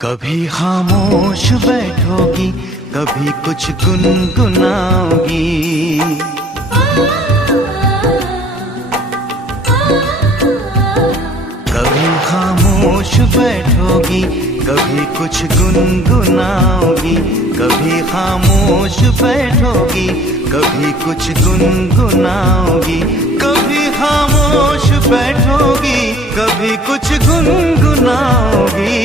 कभी खामोश बैठोगी, कभी कुछ गुनगुनाओगी। कभी खामोश बैठोगी, कभी कुछ गुनगुनाओगी। कभी खामोश बैठोगी, कभी कुछ गुनगुनाओगी। कभी खामोश बैठोगी, कभी कुछ गुनगुनाओगी।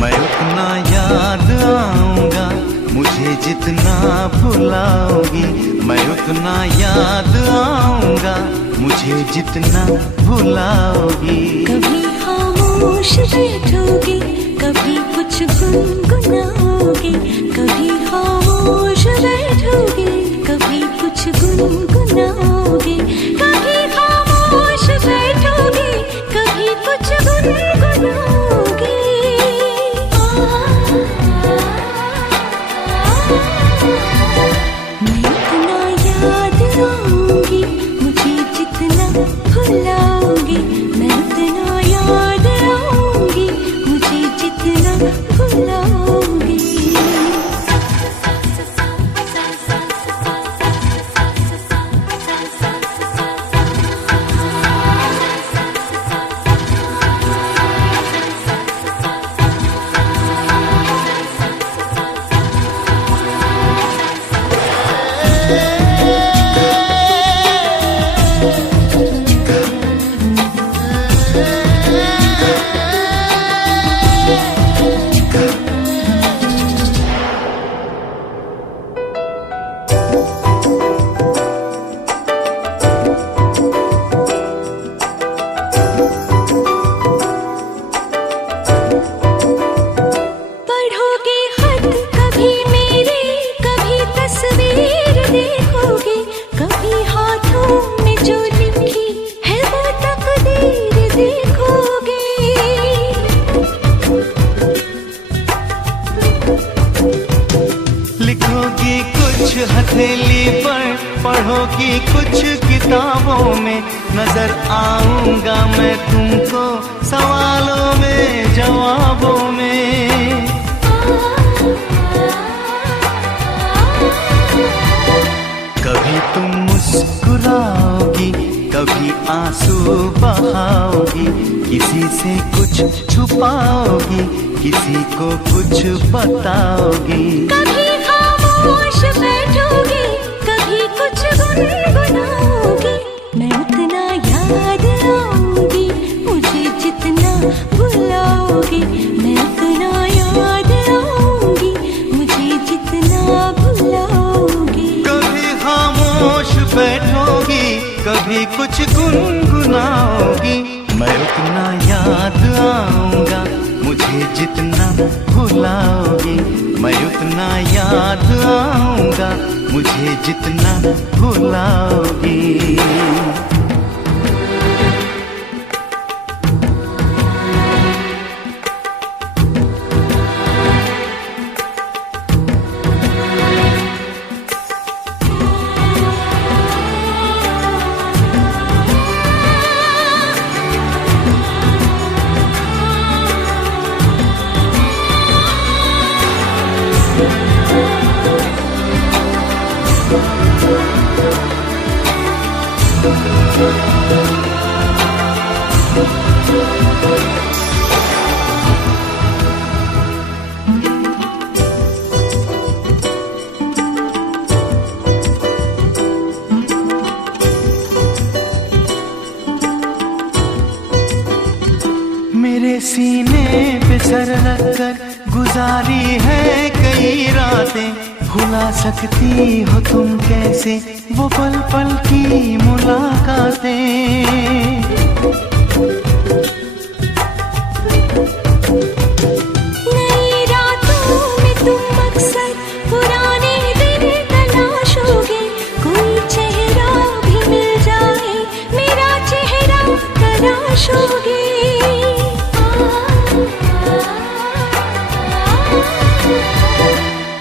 मैं उतना याद आऊंगा, मुझे जितना भुलाओगी। मैं उतना याद आऊंगा, मुझे जितना भुलाओगी। कभी खामोश बैठोगी, कभी कुछ गुनगुनाओगी। कभी खामोश बैठोगी, कभी कुछ गुनगुनाओगी। कभी खामोश बैठोगी, कभी कुछ गुनगुनाओगी। मैं इतना याद आऊंगी, मुझे जितना भुलाओगी। मैं इतना याद आऊंगी, मुझे जितना भुलाओगी। लिखोगी कुछ हथेली पर, पढ़ोगी कुछ किताबों में। नजर आऊंगा मैं तुमको सवालों में, जवाबों में। कभी तुम मुस्कुराओगी, कभी आंसू बहाओगी। किसी से कुछ छुपाओगी, किसी को कुछ बताओगी। कभी खामोश बैठोगी, कभी कुछ गुनगुनाओगी। मैं उतना याद आऊंगी, मुझे जितना भुलाओगी। मैं उतना याद आऊंगी, मुझे जितना भुलाओगी। कभी खामोश बैठोगी, कभी कुछ गुनगुनाओगी। मैं उतना याद आऊंगा, मुझे जितना भुलाओगी। मैं उतना याद आऊंगा, मुझे जितना भुलाओगी। मेरे सीने पे सर रखकर गुजारी है कई रातें। भुला सकती हो तुम कैसे वो पल पल की मुलाकातें। नई रातों में तुम अक्सर पुराने दिन तलाशोगे। कोई चेहरा भी मिल जाए, मेरा चेहरा तलाशोगे।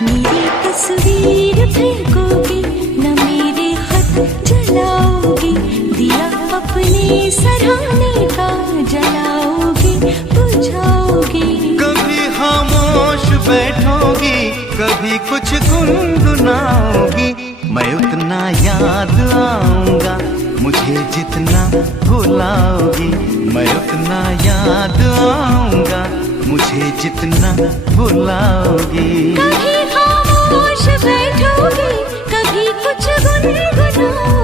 मेरी तस्वीर फेंकोगे, न मेरे खत जलाओगे। दिया अपने सराहने का जलाओगी बुझाओगी। कभी खामोश बैठोगी, कभी कुछ गुनगुनाओगी। मैं उतना याद आऊंगा मुझे जितना भुलाओगी। मैं उतना याद आऊंगा मुझे जितना भुलाओगी। कभी खामोश बैठोगी, कभी कुछ गुनगुनाओगी।